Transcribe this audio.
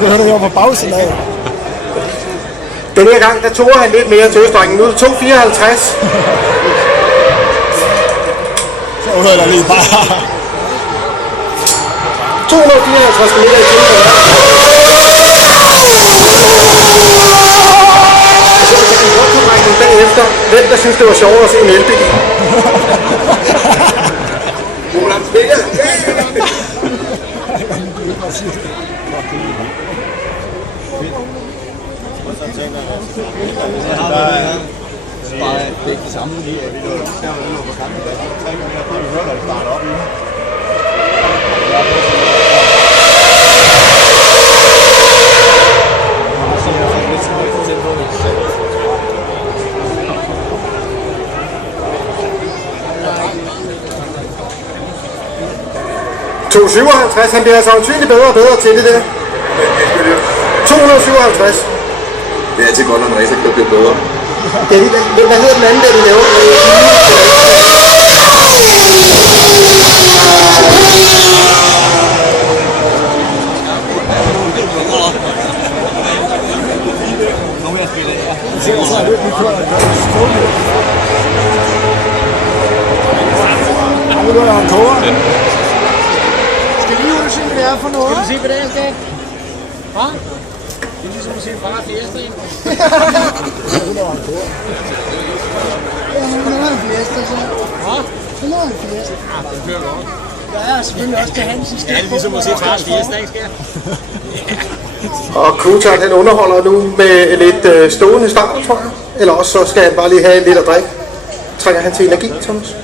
Det hører jeg på bagsiden af. Den her gang, der tog han lidt mere til Østringen. Nu er det 2,54. Så hører jeg lige bare. 254 meter i timen. Bagefter, hvem der synes, det var sjovere at se en elbil? Roland Spikker! Bare begge de samme lige. Vi lå på kampen, der var 3 minutter, før vi hørte, at det startede op i. To 57, han bliver altså øjensynligt bedre og bedre til det der. 257. Det er altid godt, når en racerklub bliver bedre. Ja, hvad hedder den anden, der de laver? Nu er der en tårer. Skal vi lige se, hvad det er for noget? Skal du se, hvad det er, skal? Hva? Det er ligesom at se en far Fiesta, ikke? Ja, han har en Fiesta, så. Hva? Han har en Fiesta. Ja, det kører godt. Der er selvfølgelig også til Hansens. Ja, det er ligesom at se far Fiesta, ikke, skal? Og Kuchart, han underholder nu med lidt stående start, tror jeg. Eller også så skal han bare lige have lidt at drikke. Trænger han til energi, Thomas?